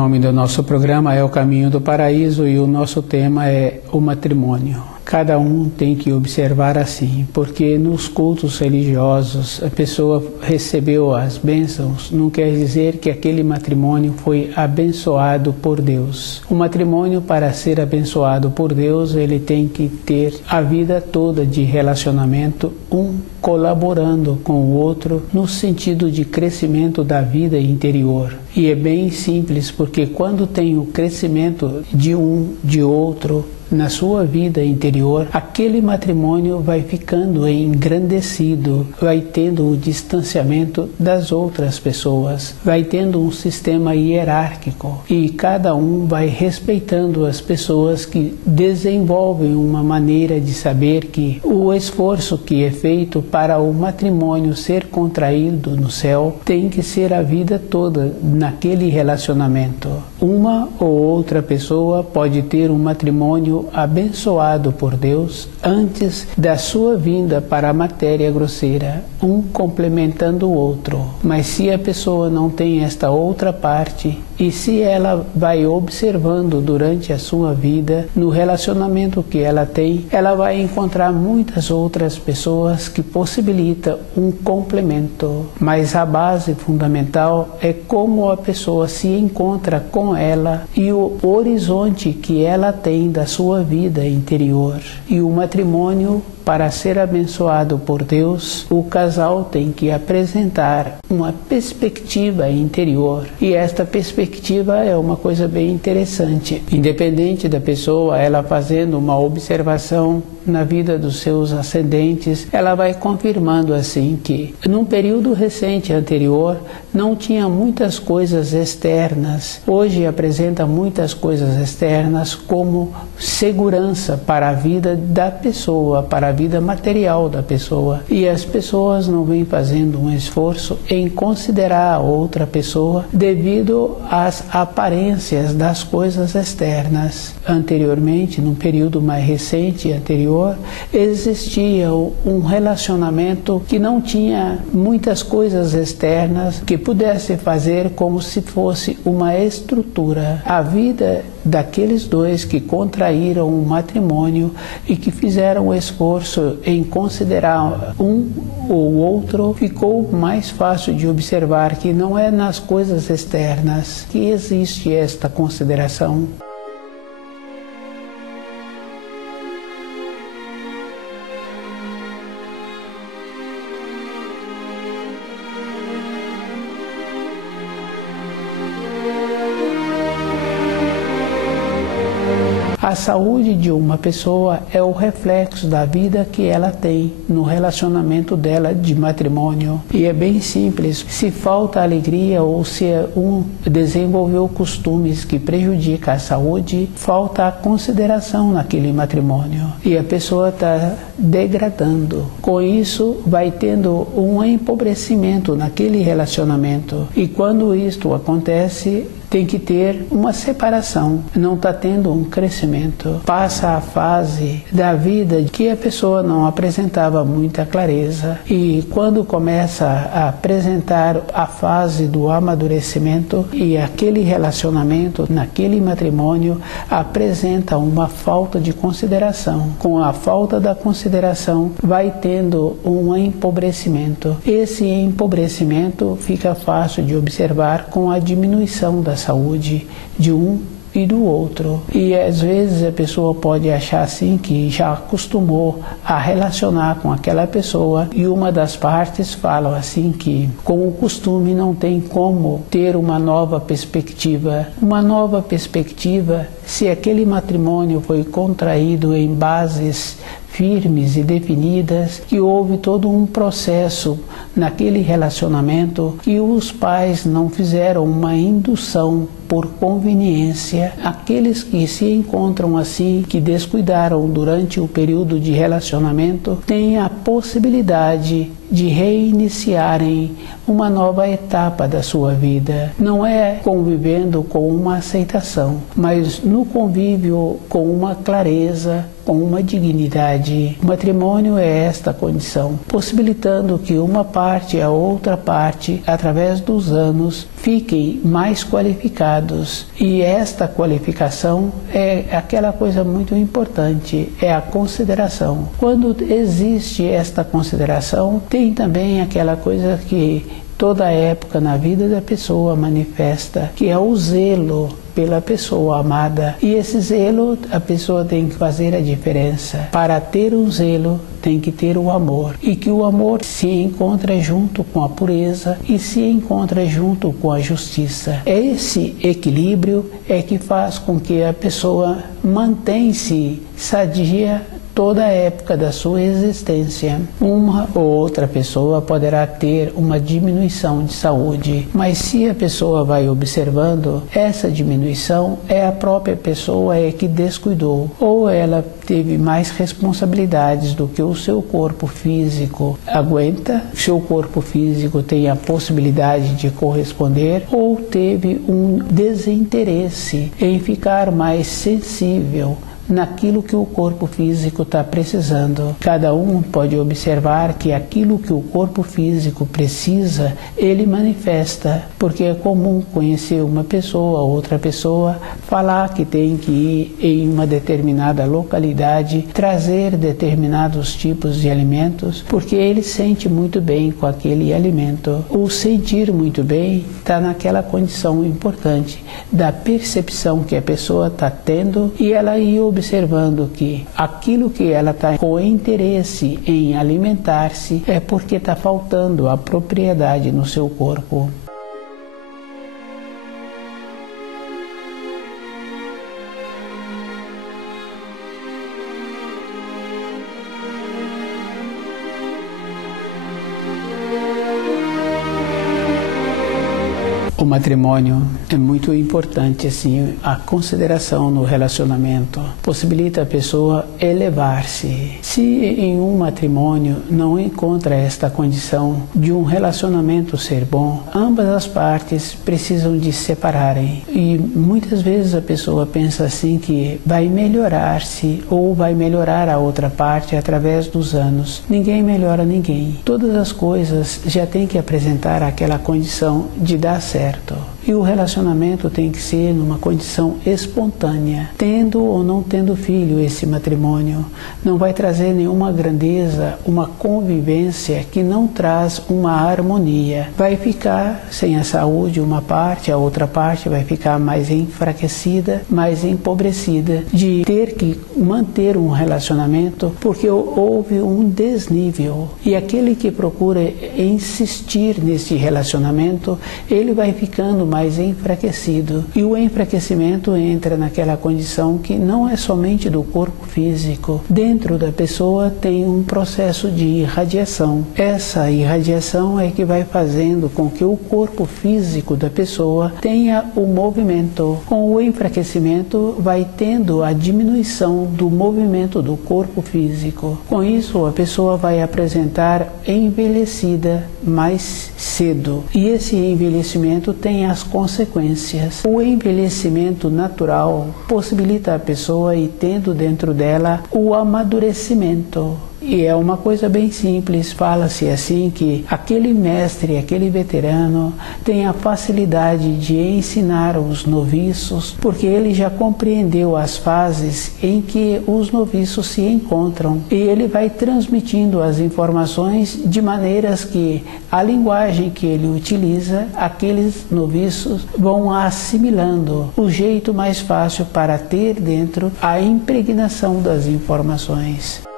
nome do nosso programa é O Caminho do Paraíso e o nosso tema é o matrimônio. Cada um tem que observar assim, porque nos cultos religiosos a pessoa recebeu as bênçãos, não quer dizer que aquele matrimônio foi abençoado por Deus. O matrimônio, para ser abençoado por Deus, ele tem que ter a vida toda de relacionamento, um colaborando com o outro no sentido de crescimento da vida interior. E é bem simples, porque quando tem o crescimento de um, de outro, na sua vida interior, aquele matrimônio vai ficando engrandecido, vai tendo o distanciamento das outras pessoas, vai tendo um sistema hierárquico e cada um vai respeitando as pessoas que desenvolvem uma maneira de saber que o esforço que é feito para o matrimônio ser contraído no céu tem que ser a vida toda naquele relacionamento. Uma ou outra pessoa pode ter um matrimônio abençoado por Deus antes da sua vinda para a matéria grosseira, um complementando o outro. Mas se a pessoa não tem esta outra parte, e se ela vai observando durante a sua vida, no relacionamento que ela tem, ela vai encontrar muitas outras pessoas que possibilitam um complemento. Mas a base fundamental é como a pessoa se encontra com ela e o horizonte que ela tem da sua vida interior. E o matrimônio, para ser abençoado por Deus, o casal tem que apresentar uma perspectiva interior. E esta perspectiva é uma coisa bem interessante. Independente da pessoa, ela fazendo uma observação na vida dos seus ascendentes, ela vai confirmando assim que, num período recente anterior, não tinha muitas coisas externas. Hoje apresenta muitas coisas externas como segurança para a vida da pessoa, para a vida material da pessoa. E as pessoas não vêm fazendo um esforço em considerar a outra pessoa devido às aparências das coisas externas. Anteriormente, num período mais recente anterior, existia um relacionamento que não tinha muitas coisas externas que pudesse fazer como se fosse uma estrutura. A vida daqueles dois que contraíram um matrimônio e que fizeram o esforço em considerar um ou outro, ficou mais fácil de observar que não é nas coisas externas que existe esta consideração. A saúde de uma pessoa é o reflexo da vida que ela tem no relacionamento dela de matrimônio. E é bem simples. Se falta alegria ou se um desenvolveu costumes que prejudicam a saúde, falta a consideração naquele matrimônio. E a pessoa está degradando. Com isso, vai tendo um empobrecimento naquele relacionamento. E quando isto acontece, tem que ter uma separação, não está tendo um crescimento. Passa a fase da vida que a pessoa não apresentava muita clareza e quando começa a apresentar a fase do amadurecimento e aquele relacionamento, naquele matrimônio, apresenta uma falta de consideração. Com a falta da consideração, vai tendo um empobrecimento. Esse empobrecimento fica fácil de observar com a diminuição da saúde de um e do outro. E às vezes a pessoa pode achar assim que já acostumou a relacionar com aquela pessoa e uma das partes fala assim que com o costume não tem como ter uma nova perspectiva. Uma nova perspectiva se aquele matrimônio foi contraído em bases firmes e definidas, que houve todo um processo naquele relacionamento que os pais não fizeram uma indução por conveniência. Aqueles que se encontram assim, que descuidaram durante o período de relacionamento, têm a possibilidade de reiniciarem uma nova etapa da sua vida. Não é convivendo com uma aceitação, mas no convívio com uma clareza, com uma dignidade. O matrimônio é esta condição, possibilitando que uma parte e a outra parte, através dos anos, fiquem mais qualificados. E esta qualificação é aquela coisa muito importante, é a consideração. Quando existe esta consideração, tem também aquela coisa que toda época na vida da pessoa manifesta, que é o zelo pela pessoa amada. E esse zelo, a pessoa tem que fazer a diferença. Para ter um zelo, tem que ter o amor. E que o amor se encontra junto com a pureza e se encontra junto com a justiça. Esse equilíbrio é que faz com que a pessoa mantenha-se sadia toda a época da sua existência. Uma ou outra pessoa poderá ter uma diminuição de saúde, mas se a pessoa vai observando, essa diminuição é a própria pessoa que descuidou, ou ela teve mais responsabilidades do que o seu corpo físico aguenta, seu corpo físico tem a possibilidade de corresponder, ou teve um desinteresse em ficar mais sensível naquilo que o corpo físico está precisando. Cada um pode observar que aquilo que o corpo físico precisa, ele manifesta, porque é comum conhecer uma pessoa, outra pessoa, falar que tem que ir em uma determinada localidade, trazer determinados tipos de alimentos, porque ele sente muito bem com aquele alimento. O sentir muito bem está naquela condição importante da percepção que a pessoa está tendo e ela ir observando que aquilo que ela está com interesse em alimentar-se é porque está faltando a propriedade no seu corpo. O matrimônio é muito importante, assim, a consideração no relacionamento possibilita a pessoa elevar-se. Se em um matrimônio não encontra esta condição de um relacionamento ser bom, ambas as partes precisam de se separarem. E muitas vezes a pessoa pensa assim que vai melhorar-se ou vai melhorar a outra parte através dos anos. Ninguém melhora ninguém. Todas as coisas já têm que apresentar aquela condição de dar certo. E o relacionamento tem que ser numa condição espontânea. Tendo ou não tendo filho, esse matrimônio não vai trazer nenhuma grandeza, uma convivência que não traz uma harmonia. Vai ficar sem a saúde uma parte, a outra parte vai ficar mais enfraquecida, mais empobrecida, de ter que manter um relacionamento porque houve um desnível. E aquele que procura insistir nesse relacionamento, ele vai ficando mais enfraquecido. E o enfraquecimento entra naquela condição que não é somente do corpo físico. Dentro da pessoa tem um processo de irradiação. Essa irradiação é que vai fazendo com que o corpo físico da pessoa tenha o movimento. Com o enfraquecimento vai tendo a diminuição do movimento do corpo físico. Com isso a pessoa vai apresentar envelhecida mais cedo. E esse envelhecimento tem as consequências. O envelhecimento natural possibilita a pessoa ir tendo dentro dela o amadurecimento. E é uma coisa bem simples, fala-se assim que aquele mestre, aquele veterano tem a facilidade de ensinar os noviços, porque ele já compreendeu as fases em que os noviços se encontram. E ele vai transmitindo as informações de maneiras que a linguagem que ele utiliza, aqueles noviços vão assimilando o jeito mais fácil para ter dentro a impregnação das informações.